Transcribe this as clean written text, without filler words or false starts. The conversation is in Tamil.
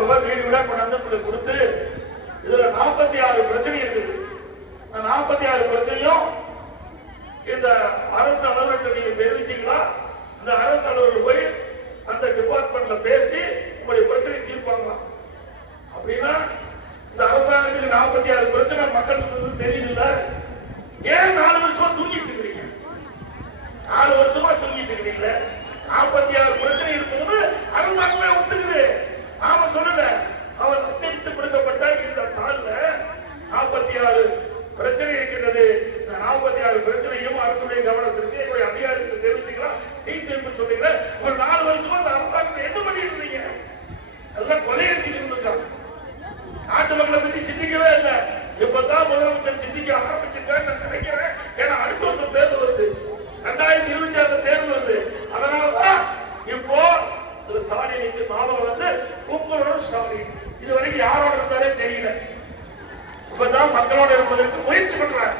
ரூபாய் வீடு வீடா கொண்டாந்து கொடுத்து இதுல 46 பிரச்சனை இருக்குது. 46 பிரச்சனையும் இந்த அரசு அலுவலகத்தை நீங்க தெரிவிச்சீங்களா? இந்த அரசு அலுவலர்கள் போய் அந்த டிபார்ட்மெண்ட்ல பேசி உங்களுடைய பிரச்சனை தீர்ப்பாங்களா? அப்படின்னா இந்த அரசாங்கத்துக்கு 46 பிரச்சனை மக்களுக்கு தெரியல. ஏன் 4 வருஷமா தூங்கிட்டு இருக்கிறீங்க? 4 வருஷமா தூங்கிட்டு இருக்கிறீங்களே. 46 பிரச்சனை இருக்கும்போது அரசாங்கமே ஒத்துக்குது. நாம சொல்லல, அவர் அச்சடித்து கொடுக்கப்பட்ட இந்த தாள்ல 46 பிரச்சனை இருக்கின்றது. இந்த 46 பிரச்சனையும் அரசுடைய கவனத்திற்கு எங்களுடைய அதிகாரத்துக்கு தெரிவிச்சுக்கலாம். தீர்ப்பு சொல்லுங்க. ஒரு 4 வருஷமா இந்த அரசாங்கத்தை என்ன பண்ணிட்டு இருந்தீங்க? எல்லாம் கொலையடிச்சுட்டு இருந்திருக்காங்க. நாட்டு மக்களை பத்தி சிந்திக்கவே இல்லை. இப்பதான் முதலமைச்சர் சிந்திக்க ஆரம்பிச்சிருக்கான்னு நான் நினைக்கிறேன். ஏன்னா அடுத்த வருஷம் தேர்தல் வருது, 2026 தேர்தல் வருது. அதனாலதான் இப்போ திரு ஸ்டாலினுக்கு நாம வந்து உங்களோட ஸ்டாலின் இதுவரைக்கும் யாரோட இருந்தாலே தெரியல. இப்பதான் மக்களோட இருப்பதற்கு முயற்சி பண்றாங்க.